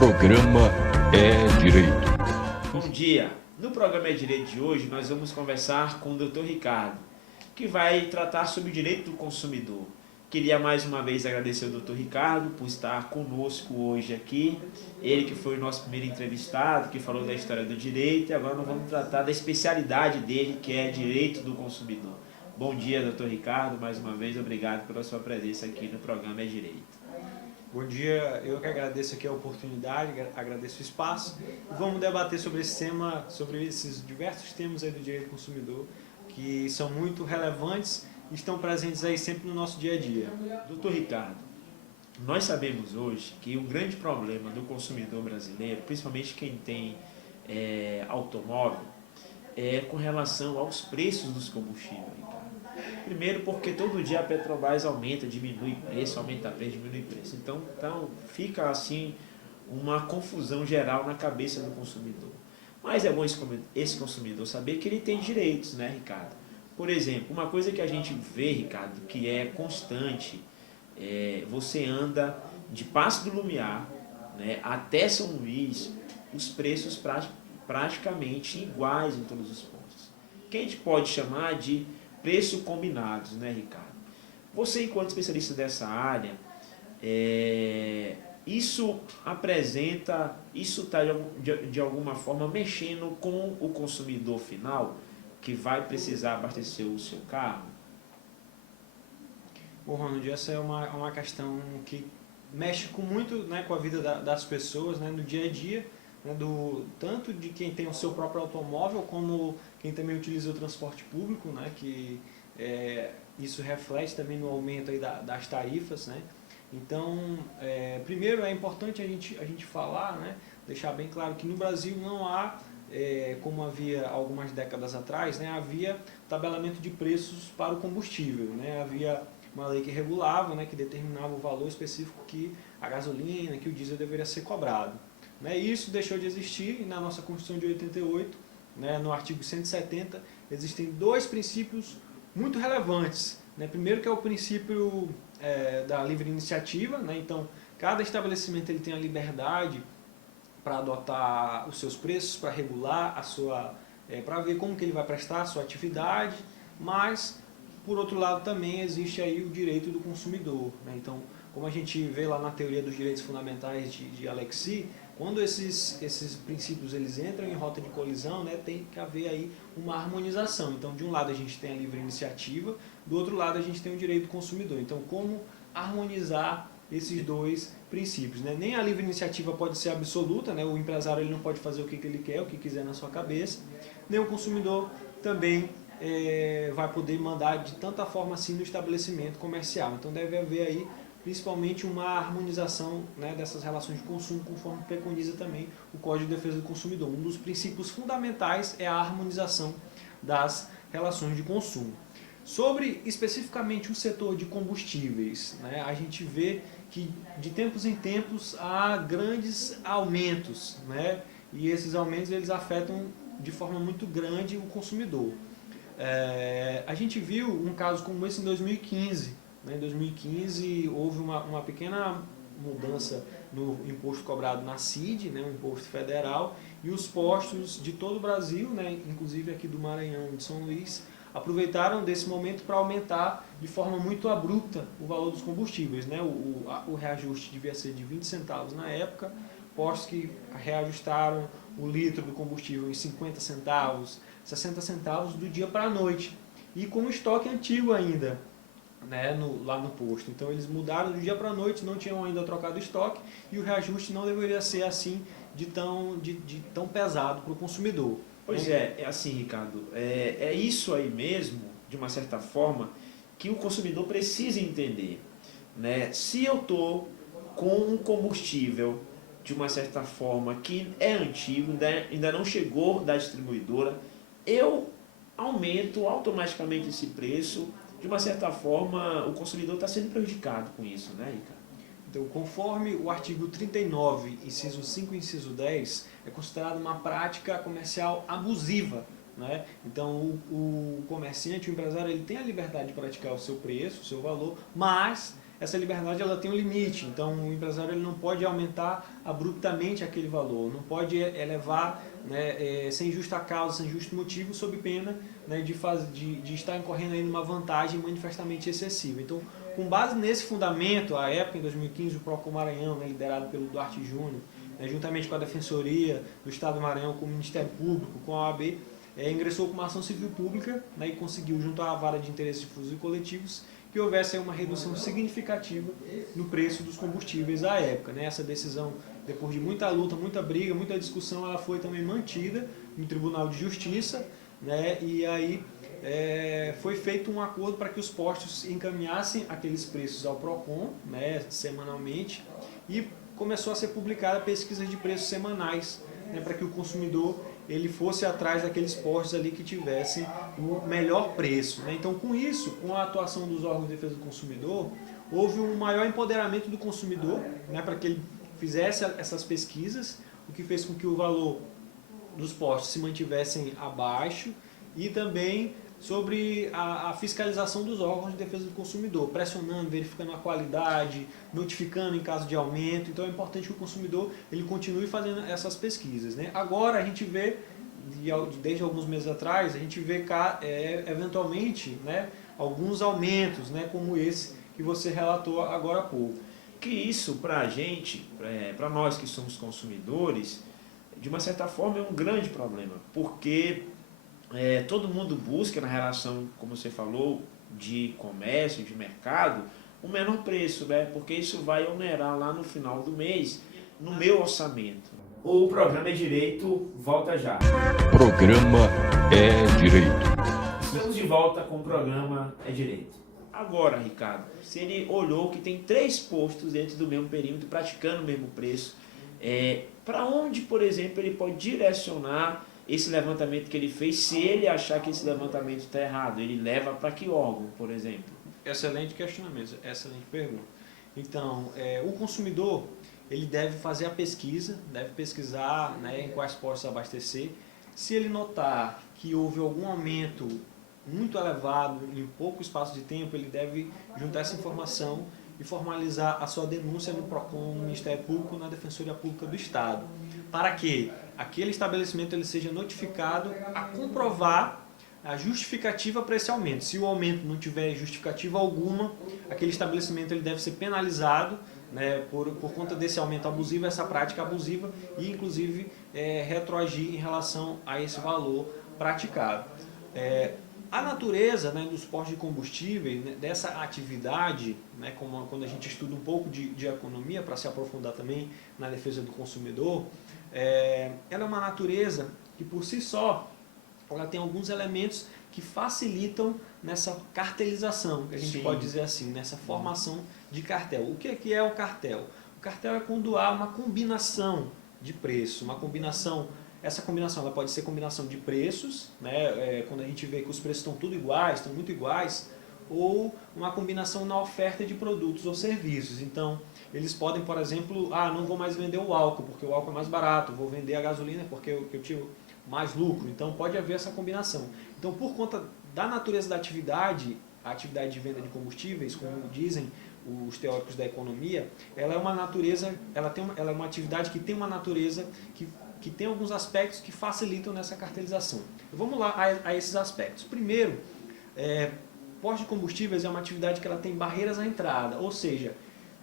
programa É Direito. Bom dia! No programa É Direito de hoje nós vamos conversar com o Dr. Ricardo, que vai tratar sobre o direito do consumidor. Queria mais uma vez agradecer ao Dr. Ricardo por estar conosco hoje aqui. Ele que foi o nosso primeiro entrevistado, que falou da história do direito, e agora nós vamos tratar da especialidade dele, que é direito do consumidor. Bom dia, Dr. Ricardo, mais uma vez obrigado pela sua presença aqui no programa É Direito. Bom dia, eu que agradeço aqui a oportunidade, agradeço o espaço. Vamos debater sobre esse tema, sobre esses diversos temas aí do direito do consumidor, que são muito relevantes e estão presentes aí sempre no nosso dia a dia. Doutor Ricardo, nós sabemos hoje que o grande problema do consumidor brasileiro, principalmente quem tem automóvel, é com relação aos preços dos combustíveis. Primeiro porque todo dia a Petrobras aumenta, diminui preço, aumenta preço, diminui preço. Então fica assim uma confusão geral na cabeça do consumidor. Mas é bom esse consumidor saber que ele tem direitos, né, Ricardo? Por exemplo, uma coisa que a gente vê, Ricardo, que é constante, você anda de Paço do Lumiar, né, até São Luís, os preços praticamente iguais em todos os pontos. Que a gente pode chamar de preços combinados, né, Ricardo? Você, enquanto especialista dessa área, isso está de alguma forma mexendo com o consumidor final que vai precisar abastecer o seu carro? Bom, Ronald, essa é uma questão que mexe muito, né, com a vida das pessoas, né, no dia a dia, né, tanto de quem tem o seu próprio automóvel, como quem também utiliza o transporte público, né, que isso reflete também no aumento aí das tarifas, né. Então, primeiro é importante a gente falar, né, deixar bem claro que no Brasil não há, como havia algumas décadas atrás, né, havia tabelamento de preços para o combustível, né, havia uma lei que regulava, né, que determinava o valor específico que a gasolina, que o diesel deveria ser cobrado. Né, isso deixou de existir e na nossa Constituição de 88, né, no artigo 170, existem dois princípios muito relevantes. Né, primeiro que é o princípio da livre iniciativa, né, então cada estabelecimento ele tem a liberdade para adotar os seus preços, para regular para ver como que ele vai prestar a sua atividade, mas por outro lado também existe aí o direito do consumidor. Né, então, como a gente vê lá na teoria dos direitos fundamentais de Alexis, quando esses princípios eles entram em rota de colisão, né, tem que haver aí uma harmonização. Então, de um lado a gente tem a livre iniciativa, do outro lado a gente tem o direito do consumidor. Então, como harmonizar esses dois princípios? Né? Nem a livre iniciativa pode ser absoluta, né? O empresário ele não pode fazer o que ele quer, o que quiser na sua cabeça, nem o consumidor também vai poder mandar de tanta forma assim no estabelecimento comercial. Então, deve haver aí principalmente uma harmonização, né, dessas relações de consumo, conforme preconiza também o Código de Defesa do Consumidor. Um dos princípios fundamentais é a harmonização das relações de consumo. Sobre especificamente o setor de combustíveis, né, a gente vê que de tempos em tempos há grandes aumentos, né, e esses aumentos eles afetam de forma muito grande o consumidor. A gente viu um caso como esse em 2015. Em 2015 houve uma pequena mudança no imposto cobrado na CID, né, um imposto federal, e os postos de todo o Brasil, né, inclusive aqui do Maranhão e de São Luís, aproveitaram desse momento para aumentar de forma muito abrupta o valor dos combustíveis. Né, o reajuste devia ser de 20 centavos na época, postos que reajustaram o litro do combustível em 50 centavos, 60 centavos do dia para a noite, e com o estoque antigo ainda, né, lá no posto. Então eles mudaram do dia para a noite, não tinham ainda trocado o estoque e o reajuste não deveria ser assim de tão pesado para o consumidor. Pois é assim, Ricardo, é isso aí mesmo, de uma certa forma, que o consumidor precisa entender. Né? Se eu estou com um combustível, de uma certa forma, que é antigo, ainda não chegou da distribuidora, eu aumento automaticamente esse preço. De uma certa forma, o consumidor está sendo prejudicado com isso, né, Ricardo? Então, conforme o artigo 39, inciso 5 e inciso 10, é considerado uma prática comercial abusiva. Né? Então, o comerciante, o empresário, ele tem a liberdade de praticar o seu preço, o seu valor, mas essa liberdade ela tem um limite, então o empresário ele não pode aumentar abruptamente aquele valor, não pode elevar, né, sem justa causa, sem justo motivo, sob pena, né, de estar incorrendo aí numa vantagem manifestamente excessiva. Então, com base nesse fundamento, à época, em 2015, o Procon Maranhão, né, liderado pelo Duarte Júnior, né, juntamente com a Defensoria do Estado do Maranhão, com o Ministério Público, com a OAB, ingressou com uma ação civil pública, né, e conseguiu, junto à Vara de Interesses Difusos e Coletivos, que houvesse aí uma redução significativa no preço dos combustíveis à época, né. Essa decisão, depois de muita luta, muita briga, muita discussão, ela foi também mantida no Tribunal de Justiça, né, e aí foi feito um acordo para que os postos encaminhassem aqueles preços ao Procon, né, semanalmente, e começou a ser publicada pesquisas de preços semanais, né, para que o consumidor ele fosse atrás daqueles postos ali que tivessem o melhor preço, né. Então, com isso, com a atuação dos órgãos de defesa do consumidor, houve um maior empoderamento do consumidor, né, para que ele fizesse essas pesquisas, o que fez com que o valor dos postos se mantivessem abaixo, e também sobre a fiscalização dos órgãos de defesa do consumidor, pressionando, verificando a qualidade, notificando em caso de aumento. Então é importante que o consumidor ele continue fazendo essas pesquisas, né? Agora a gente vê, desde alguns meses atrás, a gente vê eventualmente, né, alguns aumentos, né, como esse que você relatou agora há pouco. Que isso para a gente, para nós que somos consumidores, de uma certa forma é um grande problema, porque todo mundo busca na relação, como você falou, de comércio, de mercado, o menor preço, né? Porque isso vai onerar lá no final do mês, no meu orçamento. O programa É Direito volta já. Programa É Direito. Estamos de volta com o programa É Direito. Agora, Ricardo, se ele olhou que tem 3 postos dentro do mesmo perímetro, praticando o mesmo preço, para onde, por exemplo, ele pode direcionar esse levantamento que ele fez, se ele achar que esse levantamento está errado? Ele leva para que órgão, por exemplo? Excelente questionamento, excelente pergunta. Então, o consumidor ele deve fazer a pesquisa, deve pesquisar, né, em quais postos abastecer. Se ele notar que houve algum aumento muito elevado em pouco espaço de tempo, ele deve juntar essa informação e formalizar a sua denúncia no Procon, no Ministério Público, na Defensoria Pública do Estado, para que aquele estabelecimento ele seja notificado a comprovar a justificativa para esse aumento. Se o aumento não tiver justificativa alguma, aquele estabelecimento ele deve ser penalizado, né, por conta desse aumento abusivo, essa prática abusiva, e inclusive retroagir em relação a esse valor praticado. A natureza, né, dos postos de combustíveis, né, dessa atividade, né, como quando a gente estuda um pouco de economia, para se aprofundar também na defesa do consumidor, ela é uma natureza que por si só ela tem alguns elementos que facilitam nessa cartelização, que a gente pode dizer assim, nessa formação de cartel. O que é o cartel? O cartel é quando há uma combinação de preço, uma combinação. Essa combinação ela pode ser combinação de preços, né, quando a gente vê que os preços estão tudo iguais, estão muito iguais, ou uma combinação na oferta de produtos ou serviços. Então, eles podem, por exemplo, não vou mais vender o álcool, porque o álcool é mais barato, vou vender a gasolina porque eu tiro mais lucro. Então, pode haver essa combinação. Então, por conta da natureza da atividade, a atividade de venda de combustíveis, como dizem os teóricos da economia, ela é uma natureza, ela é uma atividade que tem uma natureza que tem alguns aspectos que facilitam nessa cartelização. Vamos lá a esses aspectos. Primeiro, posto de combustíveis é uma atividade que ela tem barreiras à entrada, ou seja,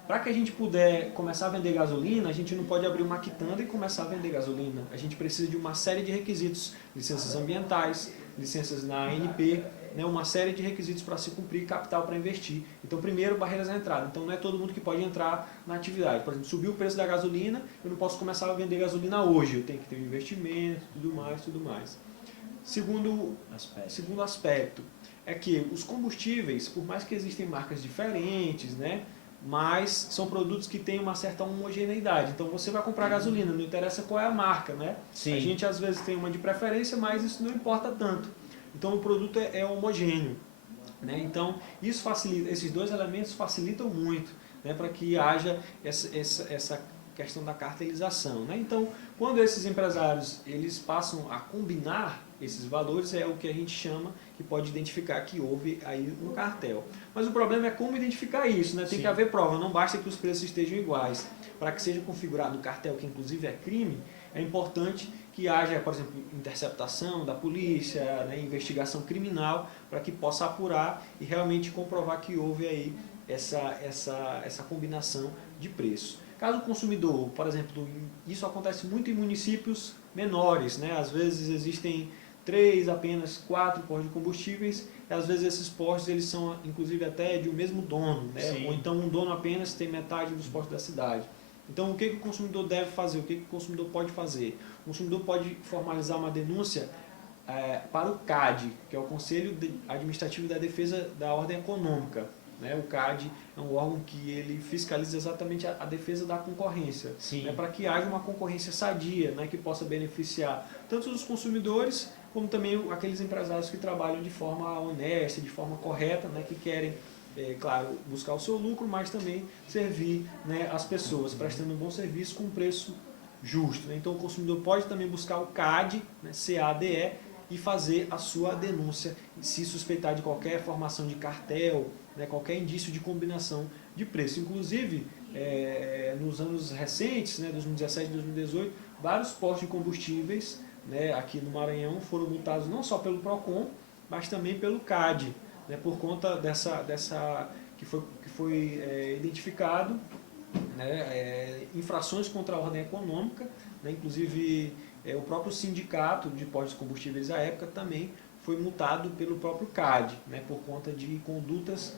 para que a gente puder começar a vender gasolina, a gente não pode abrir uma quitanda e começar a vender gasolina. A gente precisa de uma série de requisitos, licenças ambientais, licenças na ANP, né, uma série de requisitos para se cumprir, capital para investir. Então, primeiro, barreiras à entrada. Então, não é todo mundo que pode entrar na atividade. Por exemplo, subiu o preço da gasolina, eu não posso começar a vender gasolina hoje. Eu tenho que ter um investimento, tudo mais. Segundo aspecto é que os combustíveis, por mais que existem marcas diferentes, né, mas são produtos que têm uma certa homogeneidade. Então, você vai comprar gasolina, não interessa qual é a marca, né? Sim. A gente, às vezes, tem uma de preferência, mas isso não importa tanto. Então, o produto é homogêneo, né? Então, isso facilita, esses dois elementos facilitam muito, né, para que haja essa questão da cartelização, né? Então, quando esses empresários eles passam a combinar esses valores, é o que a gente chama, que pode identificar que houve aí um cartel. Mas o problema é como identificar isso, né? Tem Sim. que haver prova, não basta que os preços estejam iguais. Para que seja configurado o cartel, que inclusive é crime, é importante que haja, por exemplo, interceptação da polícia, né, investigação criminal, para que possa apurar e realmente comprovar que houve aí essa combinação de preços. Caso o consumidor, por exemplo, isso acontece muito em municípios menores, né? Às vezes existem 3, apenas 4 postos de combustíveis, e às vezes esses postos eles são inclusive até de um mesmo dono, né? Ou então um dono apenas tem metade dos postos da cidade. Então o que o consumidor deve fazer, o que o consumidor pode fazer? O consumidor pode formalizar uma denúncia para o CAD, que é o Conselho Administrativo da Defesa da Ordem Econômica. Né? O CAD é um órgão que ele fiscaliza exatamente a defesa da concorrência, né? Para que haja uma concorrência sadia, né? Que possa beneficiar tanto os consumidores como também aqueles empresários que trabalham de forma honesta, de forma correta, né? Que querem, claro, buscar o seu lucro, mas também servir, né, as pessoas, prestando um bom serviço com um preço justo. Né? Então o consumidor pode também buscar o CAD, né, CADE, e fazer a sua denúncia se suspeitar de qualquer formação de cartel, né, qualquer indício de combinação de preço. Inclusive, nos anos recentes, né, 2017 e 2018, vários postos de combustíveis, né, aqui no Maranhão foram multados não só pelo PROCON, mas também pelo CAD, né, por conta que foi identificado, né, infrações contra a ordem econômica, né, inclusive o próprio sindicato de postos de combustíveis à época também foi multado pelo próprio CAD, né, por conta de condutas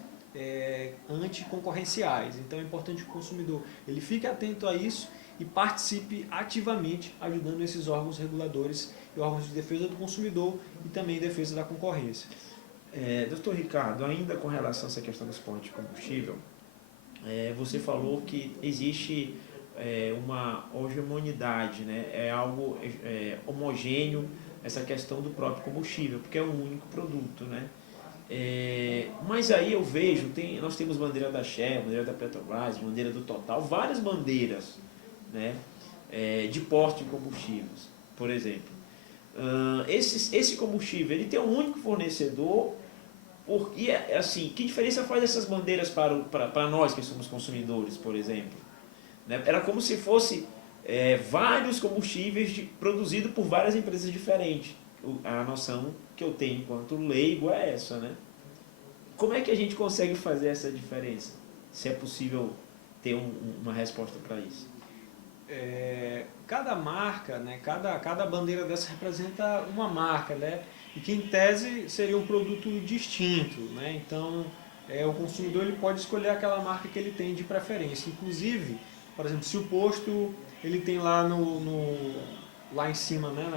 anticoncorrenciais. Então é importante que o consumidor ele fique atento a isso e participe ativamente ajudando esses órgãos reguladores e órgãos de defesa do consumidor e também defesa da concorrência. Doutor Ricardo, ainda com relação a essa questão dos postos de combustível, você falou que existe uma homogeneidade, né? É algo homogêneo essa questão do próprio combustível, porque é um único produto, né? Mas aí eu vejo, nós temos bandeira da Shell, bandeira da Petrobras, bandeira do Total, várias bandeiras, né, de posto de combustíveis, por exemplo. Esse combustível ele tem um único fornecedor, e assim, que diferença faz essas bandeiras para nós que somos consumidores, por exemplo? Né? Era como se fosse vários combustíveis produzidos por várias empresas diferentes. A noção que eu tenho enquanto leigo é essa, né? Como é que a gente consegue fazer essa diferença? Se é possível ter uma resposta para isso? Cada marca, né, cada bandeira dessa representa uma marca, né, e que em tese seria um produto distinto, né, então o consumidor ele pode escolher aquela marca que ele tem de preferência. Inclusive, por exemplo, se o posto ele tem lá lá em cima, né,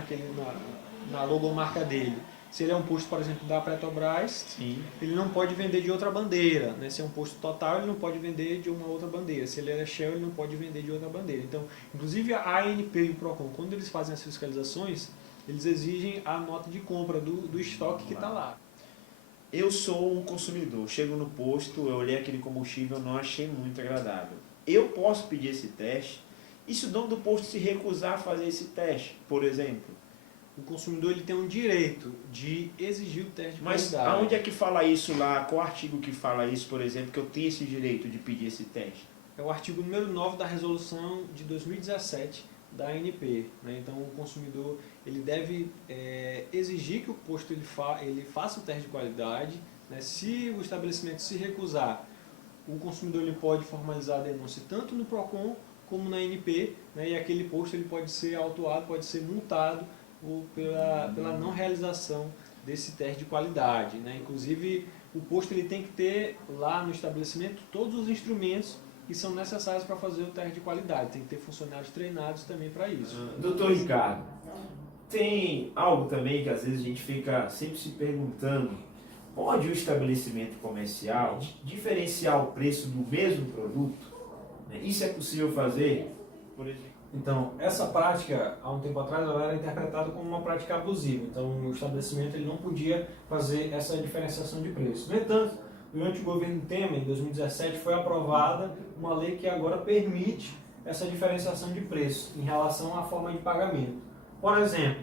na logomarca dele, se ele é um posto, por exemplo, da Petrobras, Sim. Ele não pode vender de outra bandeira, né? Se é um posto Total, ele não pode vender de uma outra bandeira. Se ele é Shell, ele não pode vender de outra bandeira. Então, inclusive a ANP e o PROCON, quando eles fazem as fiscalizações, eles exigem a nota de compra do estoque que está lá. Eu sou um consumidor, chego no posto, eu olhei aquele combustível, não achei muito agradável. Eu posso pedir esse teste, e se o dono do posto se recusar a fazer esse teste, por exemplo? O consumidor ele tem um direito de exigir o teste de Mas qualidade. aonde é que fala isso lá? Qual artigo que fala isso, por exemplo, que eu tenho esse direito de pedir esse teste? É o artigo número 9 da resolução de 2017 da ANP. Né? Então o consumidor ele deve exigir que o posto ele faça o teste de qualidade. Né? Se o estabelecimento se recusar, o consumidor ele pode formalizar a denúncia tanto no PROCON como na ANP, né? E aquele posto ele pode ser autuado, pode ser multado pela não realização desse teste de qualidade, né? Inclusive o posto ele tem que ter lá no estabelecimento todos os instrumentos que são necessários para fazer o teste de qualidade, tem que ter funcionários treinados também para isso. Doutor Ricardo, tem algo também que às vezes a gente fica sempre se perguntando, pode o estabelecimento comercial diferenciar o preço do mesmo produto? Isso é possível fazer? Por exemplo? Então, essa prática, há um tempo atrás, ela era interpretada como uma prática abusiva. Então, o estabelecimento ele não podia fazer essa diferenciação de preço. No entanto, durante o governo Temer, em 2017, foi aprovada uma lei que agora permite essa diferenciação de preço em relação à forma de pagamento. Por exemplo,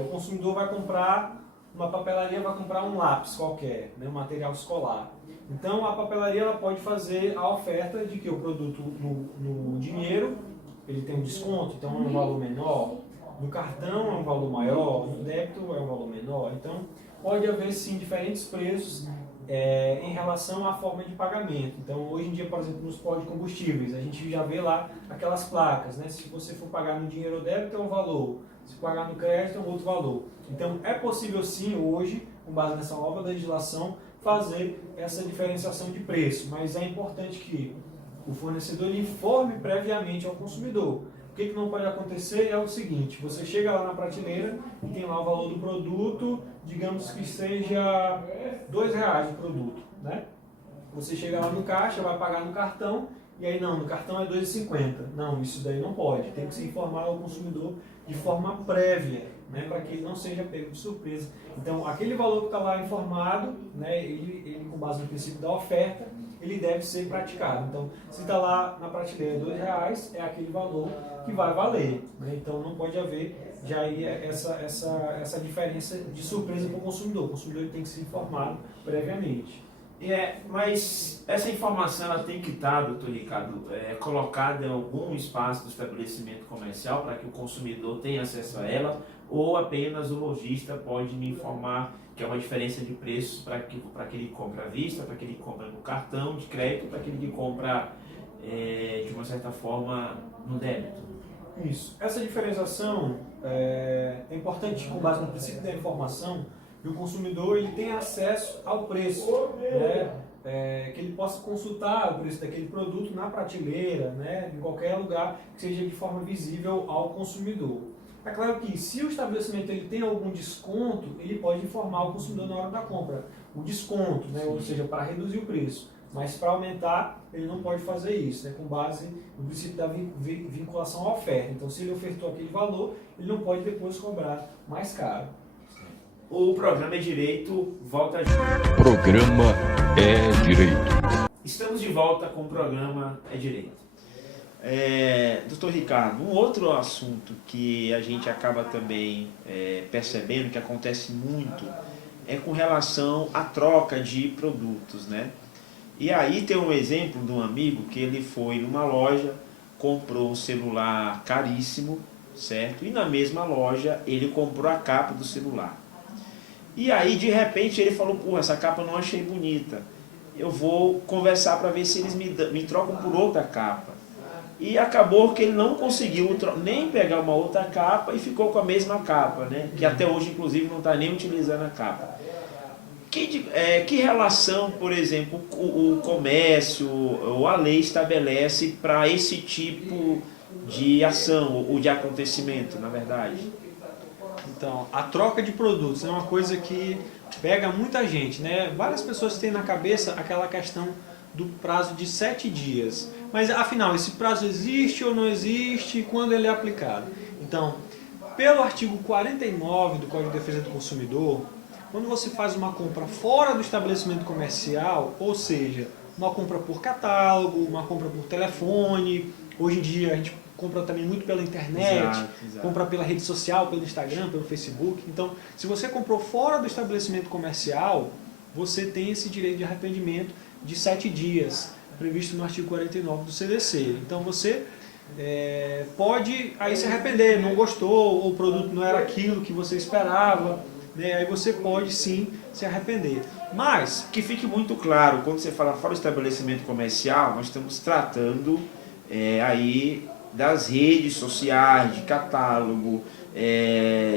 o consumidor vai comprar, uma papelaria vai comprar um lápis qualquer, né, um material escolar. Então a papelaria ela pode fazer a oferta de que o produto no dinheiro ele tem um desconto, então é um valor menor, no cartão é um valor maior, no débito é um valor menor. Então pode haver sim diferentes preços em relação à forma de pagamento. Então hoje em dia, por exemplo, nos postos de combustíveis, a gente já vê lá aquelas placas, né? Se você for pagar no dinheiro ou débito é um valor, se pagar no crédito é um outro valor. Então é possível sim hoje, com base nessa nova legislação, fazer essa diferenciação de preço, mas é importante que o fornecedor informe previamente ao consumidor. O que não pode acontecer é o seguinte: você chega lá na prateleira e tem lá o valor do produto, digamos que seja R$2 o produto, né? Você chega lá no caixa, vai pagar no cartão, e aí não, no cartão é R$2,50. Não, isso daí não pode, tem que se informar ao consumidor de forma prévia, né, para que ele não seja pego de surpresa. Então, aquele valor que está lá informado, né, ele com base no princípio da oferta, ele deve ser praticado. Então, se está lá na prateleira R$2, é aquele valor que vai valer, né? Então, não pode haver já aí essa diferença de surpresa para o consumidor. O consumidor ele tem que ser informado previamente. Mas essa informação ela tem que estar, doutor Ricardo, colocada em algum espaço do estabelecimento comercial para que o consumidor tenha acesso a ela, ou apenas o lojista pode me informar que é uma diferença de preços para que ele compre à vista, para que ele compre no cartão de crédito, para que ele compra de uma certa forma no débito? Isso. Essa diferenciação é importante com base no princípio da informação, que o consumidor ele tem acesso ao preço, né? Que ele possa consultar o preço daquele produto na prateleira, né? Em qualquer lugar que seja de forma visível ao consumidor. É claro que se o estabelecimento ele tem algum desconto, ele pode informar o consumidor na hora da compra o desconto, né? Ou seja, para reduzir o preço. Mas para aumentar, ele não pode fazer isso, né? Com base no princípio da vinculação à oferta. Então, se ele ofertou aquele valor, ele não pode depois cobrar mais caro. O programa é Direito, volta já. Programa é Direito. Estamos de volta com o programa É Direito. Doutor Ricardo, um outro assunto que a gente acaba também percebendo que acontece muito é com relação à troca de produtos, né? E aí tem um exemplo de um amigo que ele foi numa loja, comprou um celular caríssimo, certo? E na mesma loja ele comprou a capa do celular. E aí de repente ele falou, pô, essa capa eu não achei bonita, eu vou conversar para ver se eles me trocam por outra capa. E acabou que ele não conseguiu nem pegar uma outra capa e ficou com a mesma capa, né? Que até hoje inclusive não está nem utilizando a capa. Que relação, por exemplo, o comércio ou a lei estabelece para esse tipo de ação ou de acontecimento, na verdade? Então, a troca de produtos é uma coisa que pega muita gente, né? Várias pessoas têm na cabeça aquela questão do prazo de 7 dias. Mas, afinal, esse prazo existe ou não existe? Quando ele é aplicado? Então, pelo artigo 49 do Código de Defesa do Consumidor, quando você faz uma compra fora do estabelecimento comercial, ou seja, uma compra por catálogo, uma compra por telefone, hoje em dia a gente compra também muito pela internet, exato. compra pela rede social, pelo Instagram, pelo Facebook. Então, se você comprou fora do estabelecimento comercial, você tem esse direito de arrependimento de 7 dias, previsto no artigo 49 do CDC. Então, você pode aí se arrepender, não gostou, ou o produto não era aquilo que você esperava, né? Aí você pode sim se arrepender. Mas, que fique muito claro, quando você fala fora do estabelecimento comercial, nós estamos tratando aí das redes sociais, de catálogo,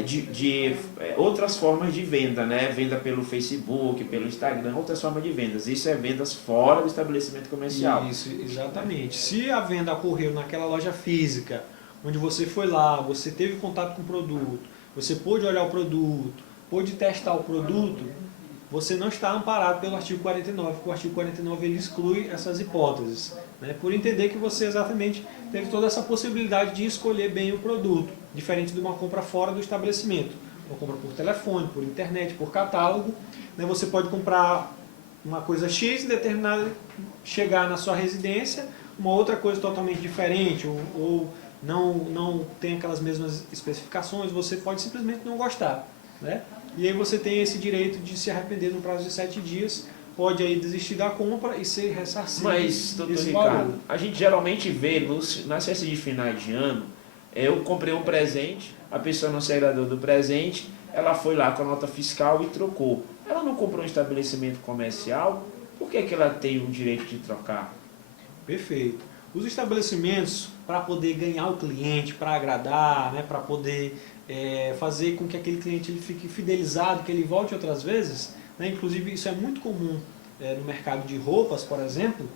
de outras formas de venda, né? Venda pelo Facebook, pelo Instagram, outras formas de vendas. Isso é vendas fora do estabelecimento comercial. Isso, exatamente. Se a venda ocorreu naquela loja física, onde você foi lá, você teve contato com o produto, você pôde olhar o produto, pôde testar o produto, você não está amparado pelo artigo 49, porque o artigo 49 ele exclui essas hipóteses, né? Por entender que você exatamente teve toda essa possibilidade de escolher bem o produto, diferente de uma compra fora do estabelecimento. Uma compra por telefone, por internet, por catálogo, né? Você pode comprar uma coisa X, determinada, chegar na sua residência, uma outra coisa totalmente diferente, ou não tem aquelas mesmas especificações, você pode simplesmente não gostar, né? E aí você tem esse direito de se arrepender no prazo de 7 dias, pode aí desistir da compra e ser ressarcido. Mas, doutor esse Ricardo, valor. a gente geralmente vê nas festas de finais de ano, eu comprei um presente, a pessoa não se agradou do presente, ela foi lá com a nota fiscal e trocou. Ela não comprou um estabelecimento comercial, por que que ela tem o direito de trocar? Perfeito. Os estabelecimentos, para poder ganhar o cliente, para agradar, né, para poder fazer com que aquele cliente ele fique fidelizado, que ele volte outras vezes, né, inclusive isso é muito comum no mercado de roupas, por exemplo,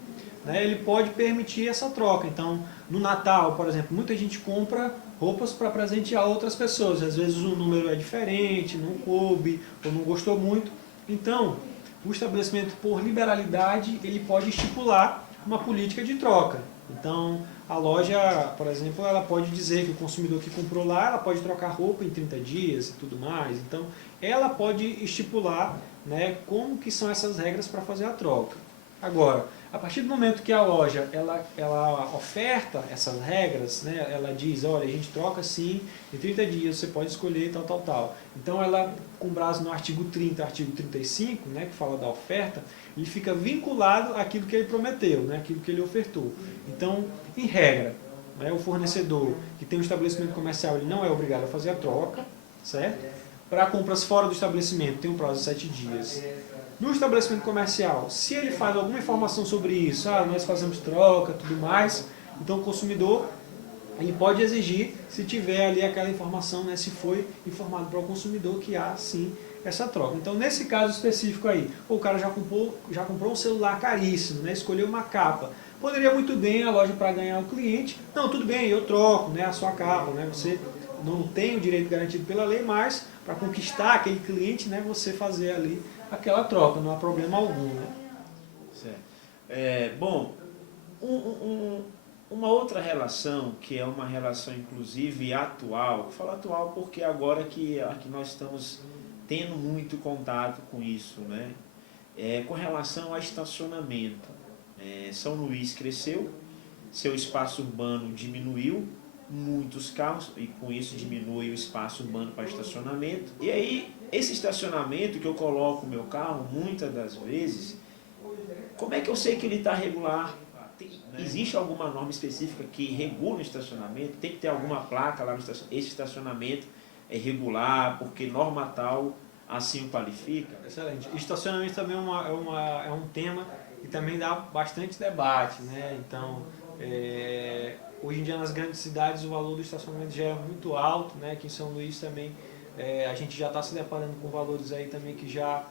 né, ele pode permitir essa troca. Então, no Natal, por exemplo, muita gente compra roupas para presentear outras pessoas. Às vezes o número é diferente, não coube ou não gostou muito. Então, o estabelecimento, por liberalidade, ele pode estipular uma política de troca. Então, a loja, por exemplo, ela pode dizer que o consumidor que comprou lá, ela pode trocar roupa em 30 dias e tudo mais. Então, ela pode estipular, né, como que são essas regras para fazer a troca. Agora, a partir do momento que a loja ela oferta essas regras, né, ela diz, olha, a gente troca sim, em 30 dias você pode escolher tal, tal, tal. Então ela, com base no artigo 30, artigo 35, né, que fala da oferta, ele fica vinculado àquilo que ele prometeu, né, àquilo que ele ofertou. Então, em regra, né, o fornecedor que tem um estabelecimento comercial, ele não é obrigado a fazer a troca, certo? Para compras fora do estabelecimento, tem um prazo de 7 dias. No estabelecimento comercial, se ele faz alguma informação sobre isso, nós fazemos troca, tudo mais, então o consumidor ele pode exigir, se tiver ali aquela informação, né, se foi informado para o consumidor que há sim essa troca. Então nesse caso específico aí, o cara já comprou um celular caríssimo, né, escolheu uma capa, poderia muito bem a loja, para ganhar o cliente, não, tudo bem, eu troco, né, a sua capa, né, você não tem o direito garantido pela lei, mas para conquistar aquele cliente, né, você fazer ali aquela troca, não há problema algum. Né? Certo. Bom, uma outra relação, que é uma relação inclusive atual, falo atual porque agora que nós estamos tendo muito contato com isso, né? Com relação a estacionamento. São Luís cresceu, seu espaço urbano diminuiu, muitos carros, e com isso diminui o espaço urbano para estacionamento. E aí, esse estacionamento que eu coloco o meu carro, muitas das vezes, como é que eu sei que ele está regular? Existe alguma norma específica que regula o estacionamento? Tem que ter alguma placa lá no estacionamento? Esse estacionamento é regular, porque norma tal assim o qualifica? Excelente. Estacionamento também é um tema que também dá bastante debate, né? Então, hoje em dia nas grandes cidades o valor do estacionamento já é muito alto, né? Aqui em São Luís também a gente já está se deparando com valores aí também que já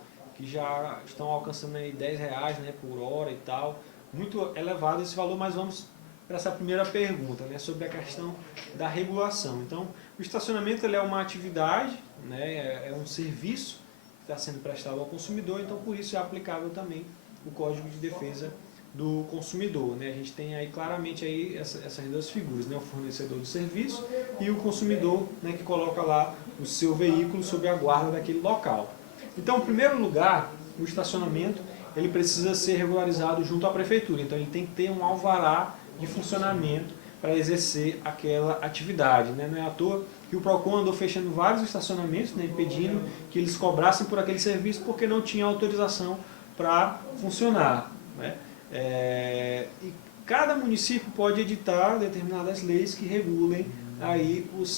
estão alcançando aí R$10, né, por hora e tal. Muito elevado esse valor, mas vamos para essa primeira pergunta, né, sobre a questão da regulação. Então, o estacionamento ele é uma atividade, né, é um serviço que está sendo prestado ao consumidor, então por isso é aplicável também o Código de Defesa do Consumidor. Né? A gente tem aí claramente aí essas duas figuras, né? O fornecedor do serviço e o consumidor, né, que coloca lá o seu veículo sob a guarda daquele local. Então, em primeiro lugar, o estacionamento ele precisa ser regularizado junto à prefeitura. Então, ele tem que ter um alvará de funcionamento para exercer aquela atividade. Né? Não é à toa que o PROCON andou fechando vários estacionamentos, né, impedindo que eles cobrassem por aquele serviço porque não tinha autorização para funcionar. Né? E cada município pode editar determinadas leis que regulem aí os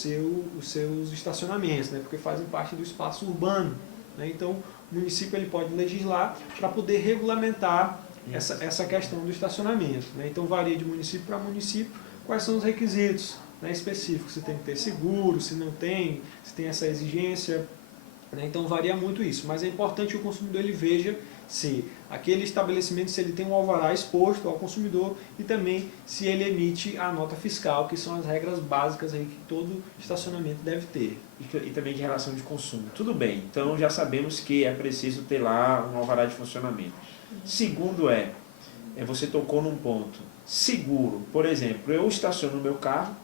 seus estacionamentos, né, porque fazem parte do espaço urbano. Né? Então, o município ele pode legislar para poder regulamentar essa questão do estacionamento. Né? Então, varia de município para município quais são os requisitos, né, específicos. Se tem que ter seguro, se não tem, se tem essa exigência. Né? Então, varia muito isso. Mas é importante que o consumidor ele veja se aquele estabelecimento, se ele tem um alvará exposto ao consumidor e também se ele emite a nota fiscal, que são as regras básicas aí que todo estacionamento deve ter. E também de relação de consumo. Tudo bem, então já sabemos que é preciso ter lá um alvará de funcionamento. Segundo você tocou num ponto, seguro. Por exemplo, eu estaciono o meu carro,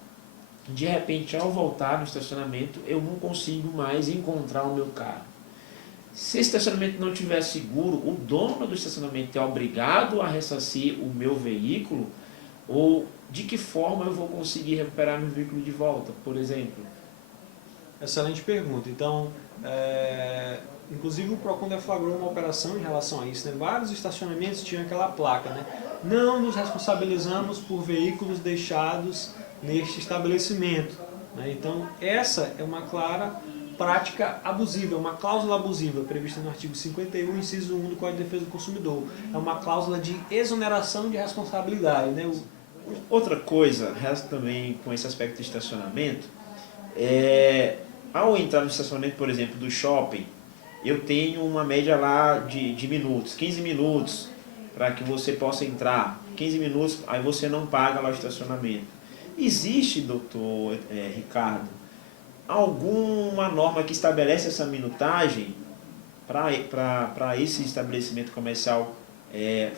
de repente ao voltar no estacionamento eu não consigo mais encontrar o meu carro. Se esse estacionamento não tiver seguro, o dono do estacionamento é obrigado a ressarcir o meu veículo, Ou de que forma eu vou conseguir recuperar meu veículo de volta, por exemplo? Excelente pergunta. Então, inclusive o PROCON deflagrou uma operação em relação a isso, né? Vários estacionamentos tinham aquela placa, né? Não nos responsabilizamos por veículos deixados neste estabelecimento, né? Então, essa é uma clara prática abusiva, uma cláusula abusiva prevista no artigo 51, inciso 1 do Código de Defesa do Consumidor. É uma cláusula de exoneração de responsabilidade, né? Outra coisa, resta também com esse aspecto de estacionamento, ao entrar no estacionamento, por exemplo, do shopping, eu tenho uma média lá de minutos, 15 minutos, para que você possa entrar. 15 minutos, aí você não paga lá o estacionamento. Existe, doutor Ricardo, alguma norma que estabelece essa minutagem para esse estabelecimento comercial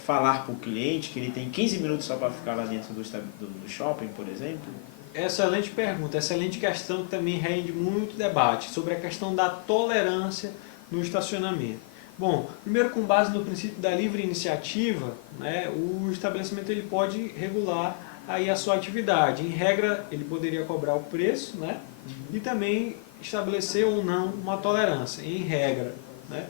falar para o cliente que ele tem 15 minutos só para ficar lá dentro do shopping, por exemplo? Excelente pergunta, excelente questão que também rende muito debate sobre a questão da tolerância no estacionamento. Bom, primeiro com base no princípio da livre iniciativa, né, o estabelecimento ele pode regular aí a sua atividade. Em regra, ele poderia cobrar o preço, né, e também estabelecer ou não uma tolerância, em regra, né.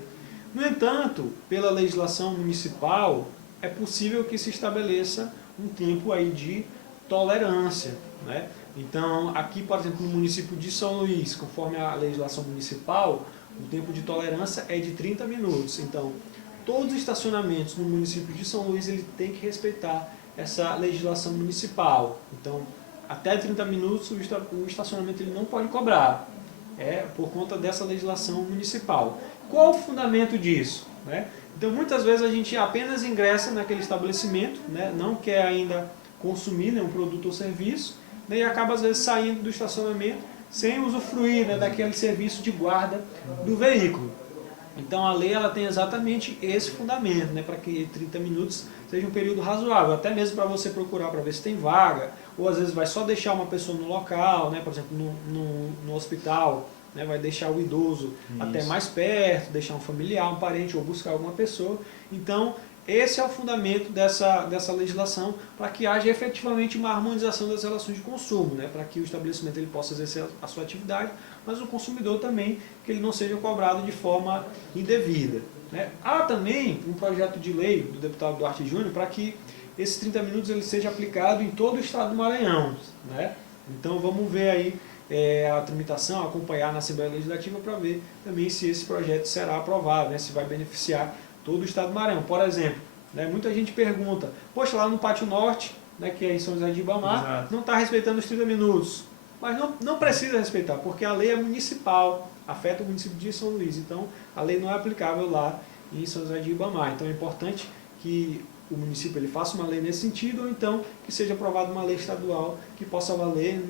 No entanto, pela legislação municipal, é possível que se estabeleça um tempo aí de tolerância, né? Então, aqui, por exemplo, no município de São Luís, conforme a legislação municipal, o tempo de tolerância é de 30 minutos. Então, todos os estacionamentos no município de São Luís ele tem que respeitar essa legislação municipal. Então, até 30 minutos o estacionamento ele não pode cobrar, por conta dessa legislação municipal. Qual o fundamento disso, né? Então, muitas vezes a gente apenas ingressa naquele estabelecimento, né, não quer ainda consumir nenhum produto ou serviço, né, e acaba às vezes saindo do estacionamento sem usufruir, né, daquele serviço de guarda do veículo. Então a lei ela tem exatamente esse fundamento, né, para que 30 minutos seja um período razoável, até mesmo para você procurar para ver se tem vaga, ou às vezes vai só deixar uma pessoa no local, né, por exemplo no hospital, né, vai deixar o idoso até mais perto, deixar um familiar, um parente ou buscar alguma pessoa. Então esse é o fundamento dessa legislação, para que haja efetivamente uma harmonização das relações de consumo, né? Para que o estabelecimento ele possa exercer a sua atividade, mas o consumidor também, que ele não seja cobrado de forma indevida, né? Há também um projeto de lei do deputado Duarte Júnior para que esses 30 minutos ele seja aplicado em todo o estado do Maranhão, né? Então vamos ver aí a tramitação, acompanhar na Assembleia Legislativa para ver também se esse projeto será aprovado, né? Se vai beneficiar todo o estado do Maranhão. Por exemplo, né, muita gente pergunta, poxa, lá no Pátio Norte, né, que é em São José de Ibamar, não está respeitando os 30 minutos. Mas não precisa respeitar, porque a lei é municipal, afeta o município de São Luís. Então, a lei não é aplicável lá em São José de Ibamar. Então, é importante que o município ele faça uma lei nesse sentido, ou então que seja aprovada uma lei estadual que possa valer